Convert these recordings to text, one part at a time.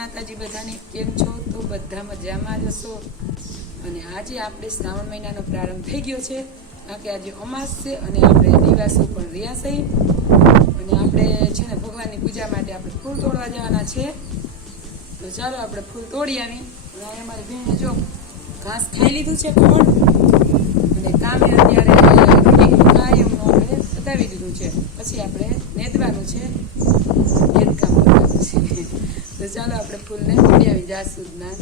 માતાજી બધાને કેમ છો? તો બધા મજામાં જ હશો. અને આજે આપણે શ્રાવણ મહિનાનો પ્રારંભ થઈ ગયો છે, કારણ કે આજે અમાસ છે અને આપણે દિવાસો પણ રહ્યા છે. અને આપણે છે ને ભગવાનની પૂજા માટે આપણે ફૂલ તોડવા જવાના છે. તો ચાલો આપણે ફૂલ તોડી આવી. અને અમારી બહેને જો ઘાસ ખાઈ લીધું છે ખોળ, અને કામે અત્યારે રૂટીનનું કાયમનું આપણે બતાવી દીધું છે. પછી આપણે નેદવાનું છે, નેદકામ કરવાનું છે. તો ચાલો આપણે ફૂલને તોડી આવી જાસૂદના.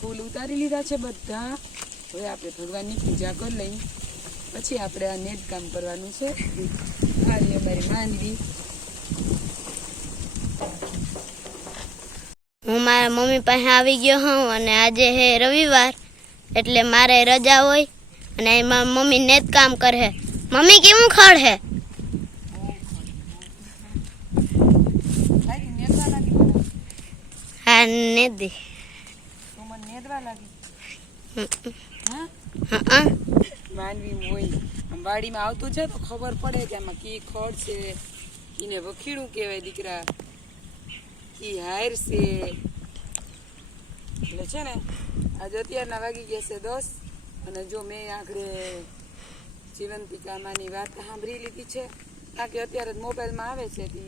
ફૂલ ઉતારી લીધા છે બધા. હવે આપણે ભગવાનની પૂજા કરી લઈ, પછી આપણે આ નેટ કામ કરવાનું છે. આજે અમારી માંડવી. હું મારા મમ્મી પાસે આવી ગયો હું, અને આજે હે રવિવાર એટલે મારે રજા હોય, અને મારા મમ્મી નેત કામ કરે. મમ્મી કેવું ખડ હે? હા નેદી માંડવી હોય વાડીમાં આવતું છે તો ખબર પડે કે આમાં કી ખડ છે, એને વખીડું કહેવાય દીકરા, કી હાર છે. એટલે છે ને આજે અત્યારના વાગી ગયા છે 10. અને જો મેં આખરે જીવંતિકામાની વાત સાંભળી લીધી છે, કારણ કે અત્યારે જ મોબાઈલમાં આવે છે તે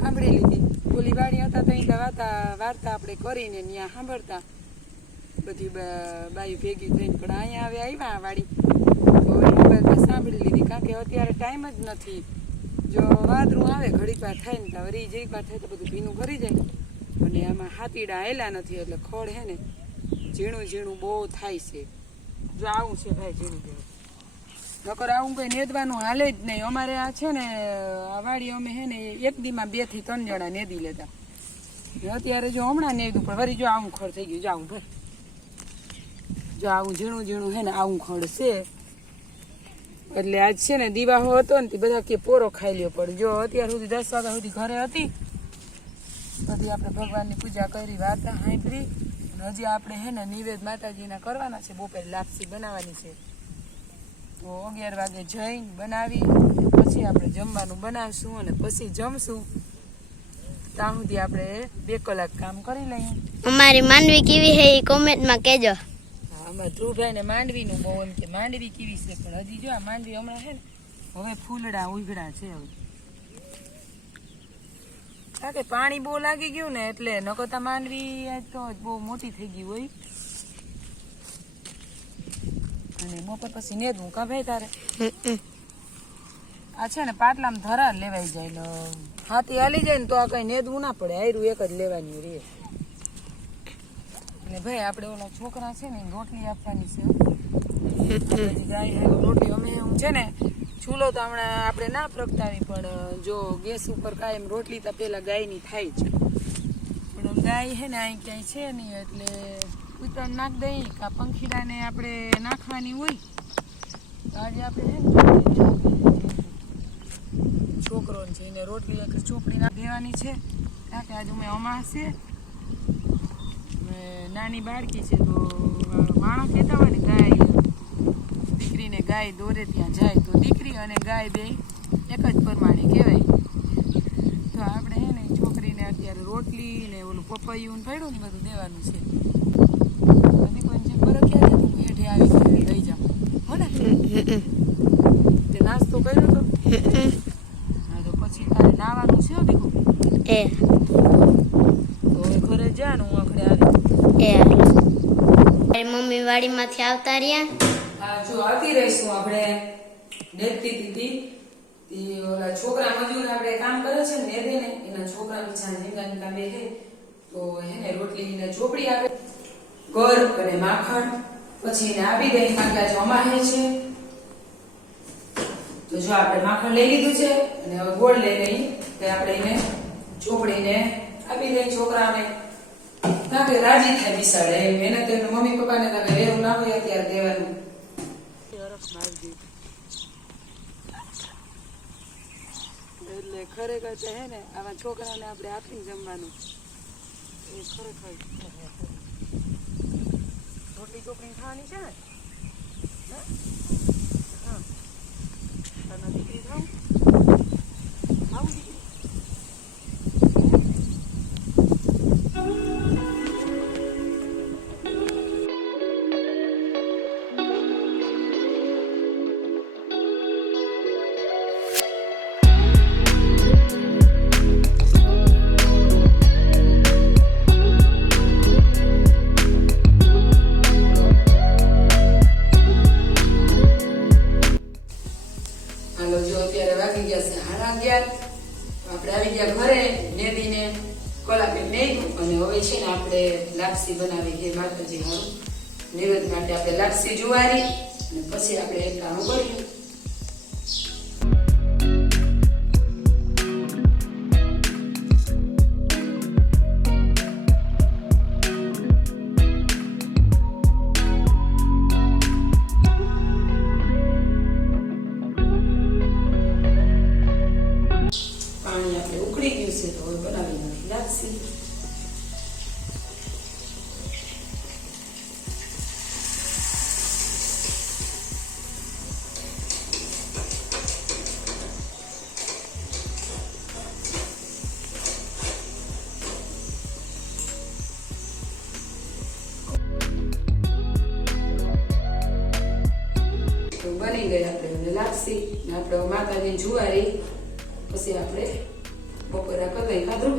સાંભળી લીધી. ઓલી વાડી હતા તો વાર્તા આપણે કરીને ત્યાં સાંભળતા બધી બાઈ ભેગી થઈને, પણ અહીંયા હવે આવ્યા વાડી તો મોબાઈલમાં સાંભળી લીધી. કારણ કે અત્યારે ટાઈમ જ નથી. જો વાદળું આવે ઘડીક વાર થાય ને તો વરી જરીક વાર થાય તો બધું ભીનું ભરી જાય. અને આમાં હાથીડા આવેલા નથી એટલે ખડ હે ને ઝીણું ઝીણું બહુ થાય છે. જો આવું છે ભાઈ ઝીણું ઝીણું, નકર આવું ભાઈ નેદવાનું હાલે જ નહીં. અમારે આ છે ને આ વાડી અમે હે ને એક દીમાં 2 થી 3 જણા નેદી લેતા. અત્યારે જો હમણાં નેદું પણ વરી જો આવું ખડ થઈ ગયું. જો આવું ભાઈ, જો આવું ઝીણું ઝીણું હે ને આવું ખડ છે. એટલે આજ છે ને દિવાહો હતો ને તે બધા કે પોરો ખાઈ લ્યો. પણ જો અત્યાર સુધી 10 વાગ્યા સુધી ઘરે હતી, બધી આપણે ભગવાનની પૂજા કરી, વાર્તા સાંભળી. અને હજી આપણે હે ને નિવેદ માતાજીના કરવાના છે. બપોરે લાપસી બનાવવાની છે, તો 11 વાગે જઈને બનાવી પછી આપણે જમવાનું બનાવશું અને પછી જમશું. ત્યાં સુધી આપણે 2 કલાક કામ કરી લઈએ. અમારી માંડવી કેવી હે એ કોમેન્ટમાં કહેજો. અમારે ધ્રુવભાઈ ને માંડવીનું બહુ એમ કે માંડવી કેવી છે, પણ હજી જો આ માંડવી હમણાં છે ને હવે ફૂલડા ઉઘડા છે. હવે કારણ કે પાણી બહુ લાગી ગયું ને એટલે નકરતા માંડવી આજ તો બહુ મોટી થઈ ગઈ હોય. અને બપોર પછી નેદવું કા ભાઈ તારે? આ છે ને પાટલામાં ધરાર લેવાઈ જાય ને હાથી હાલી જાય ને તો આ કઈ નેદવું ના પડે, આયરું એક જ લેવાની રહે. અને ભાઈ આપણે ઓલા છોકરા છે ને રોટલી આપવાની છે. ગાય રોટલી અમે હું છે ને ચૂલો તો હમણાં આપણે ના પ્રગટાવી, પણ જો ગેસ ઉપર કાયમ રોટલી તો પેલા ગાયની થાય છે. પણ ગાય છે ને અહીં ક્યાંય છે નહીં એટલે ઉતર નાખ દઈ કા પંખીડાને આપણે નાખવાની હોય. તો આજે આપણે છોકરો છે એને રોટલી એક ચોપડી નાખ દેવાની છે, કારણ કે આજે અમે અમાસ છે. નાની બાળકી છે તો માણસ કહેતા હોય ને ગાય દીકરીને ગાય દોરે ત્યાં જાય તો દીકરી અને ગાય બે એક જ પ્રમાણે કહેવાય. તો આપણે હે ને છોકરીને અત્યારે રોટલી ને ઓલું પપૈયું ને પડ્યું ને બધું દેવાનું છે. દીકરીને જે બરો ક્યારે તું હેઠે આવી લઈ જા હો ને તે નાસ્તો કર્યો તો. હા તો પછી તારે નાવાનું છે દીકું એ તો હવે ઘરે જા ને હું આખરે આવી. મારી મમ્મી વાડીમાંથી આવતા રહ્યા. હા જો આવતી રહીશું. આપણે નેદતી હતી ઓલા છોકરા મજૂર આપણે કામ કરે છે ને નેદે ને એના છોકરા બિચારા જીંગા બે હે તો તો એને રોટલી ને ચોપડી આપે, ગોળ અને માખણ, પછી એને આપી દઈ કારણ કે આજે અમાહે છે. તો જો આપણે માખણ લઈ લીધું છે અને હવે ગોળ લઈ લઈ તો આપણે એને ચોપડીને આપી દઈ છોકરાને, કારણ કે રાજી થાય બિસાડે. મહેનત એમના મમ્મી પપ્પાને તમે લેવું ના હોય અત્યારે દેવાનું. એટલે ખરેખર છે હે ને આવા છોકરાને આપણે આપીને જમવાનું એ ખરેખર રોટલી ચોપડી ખાવાની છે ને. હા તને દીકરી થાવ આવું દીકરી. હાલો જો અત્યારે વાગી ગયા છે 11:30. આપણે આવી ગયા ઘરે, નેદીને કલાપી નહીં અને હવે છે ને આપણે લાપસી બનાવી છે માતાજી હારું નિવેદ માટે. આપણે લાપસી જુવારી અને પછી આપણે કામ કરીએ. પાણી આપણે ઉકળી ગયું છે તો હવે બનાવી નાખી લાપસી. તો બની ગઈ આપણે લાપસી ને આપણે માતાજી જુવારી. પછી આપણે બપોરા કરી લઈ ખાધું.